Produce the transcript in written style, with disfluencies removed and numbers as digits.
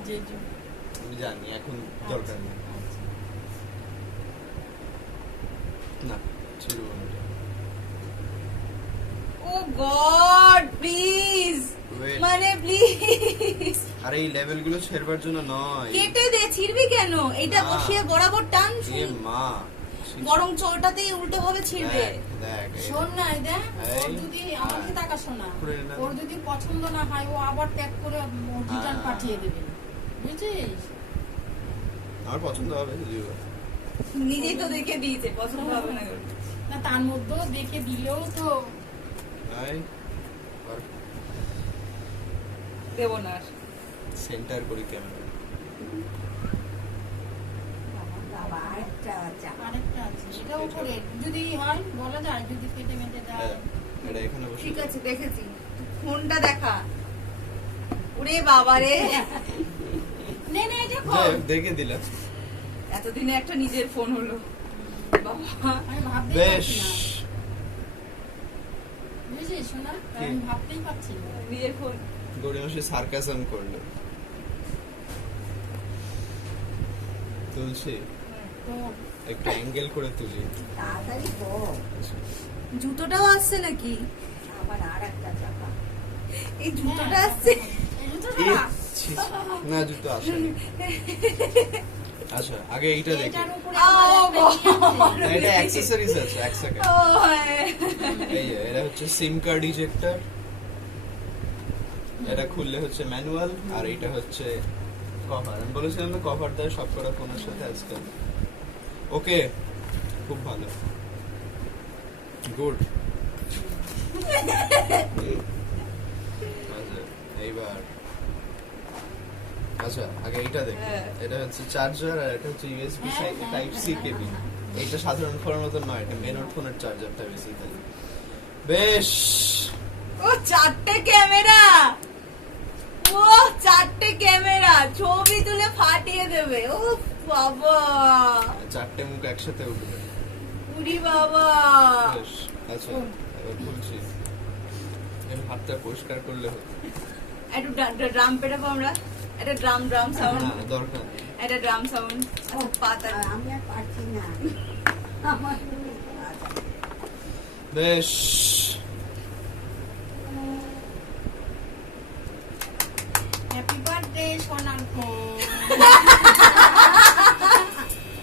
আমি জানি এখন দরকার নেই। না ছিল না। ও গড প্লিজ, Wait. মানে প্লিজ আরে এই লেভেলগুলো ছেড়বার জন্য নয়। কেটে দে, ছিড়বি কেন? এটা না। বসিয়ে বরাবর টান, এ মা বরং চোরটাতেই উল্টো ভাবে ছিড়বে। দেখ শোন না, দেখ এই, ওর যদি আমাকে টাকা শোনা, খুলে নে। ওর যদি পছন্দ না হয় ও আবার প্যাক করে রিটার্ন হ্যাঁ। পাঠিয়ে দেবে, বুঝছিস? আমার পছন্দ হবে নিজেই তো দেখে দিয়েছে, পছন্দ হবে না। না তার মধ্যেও দেখে দিলেও তো দেবো না আর। সেন্টার করি ক্যামেরা। আরেকটা আছে, এটা উপরে যদি হয় বলা যায়, যদি কেটে মেটে দেয়। এটা এখানে বসে ঠিক আছে, দেখেছি। ফোনটা দেখা। ওরে বাবা রে, নে নে এটা যাই খোল। হোক, দেখে দিলাম। এতদিনে একটা নিজের ফোন হলো। বাবা আমি ভাবতেই বেশ পারছি না, বুঝছিস শোনা? আমি ভাবতেই পারছি না। নিজের ফোন। গরিমাসে সার্কাসম করলো। তুলছি তো একটু অ্যাঙ্গেল করে তুলি। তাড়াতাড়ি বল, জুতোটাও আসছে নাকি? আমার আর একটা চাকা। এই জুতোটা আসছে? এই জুতোটা এ, ছি, না জুতো আসেনি। আচ্ছা আগে এইটা দেখি। এটার উপরে ও আমার একটা না, এটা অ্যাক্সেসরিজ আছে, এক সেকেন্ড। ও হ্যাঁ। এই যে, এটা হচ্ছে সিম কার্ড ইজেক্টর। এটা খুললে হচ্ছে ম্যানুয়াল, আর এটা হচ্ছে কভার। আমি বলেছিলাম না কভার দেয় সবকটা ফোনের সাথে আজকাল। ওকে, খুব ভালো, গুড। আচ্ছা এইবার, আচ্ছা আগে এইটা দেখি। হ্যাঁ। এটা হচ্ছে চার্জার, আর এটা হচ্ছে ইউএসবি হ্যাঁ, টাইপ সি হ্যাঁ, কেবল। হ্যাঁ। এইটা সাধারণ ফোনের মতো নয়, এটা মেন ফোনের চার্জারটা বেসিক্যালি। বেশ, ও চারটে ক্যামেরা, ও চারটে ক্যামেরা, ছবি তুলে ফাটিয়ে দেবে। ও বাবা, চারটে মুখ একসাথে উঠবে। উরি বাবা। বেশ, আচ্ছা এবার খুলছি। এর হাতটা পরিষ্কার করলে হতো। একটু ড্রাম পেটাবো আমরা, একটা ড্রাম সাউন্ড, না দরকার নেই। একটা ড্রাম সাউন্ড। পাতা আর আমি আর পারছি না, আমার খুব কাজ আছে। বেশ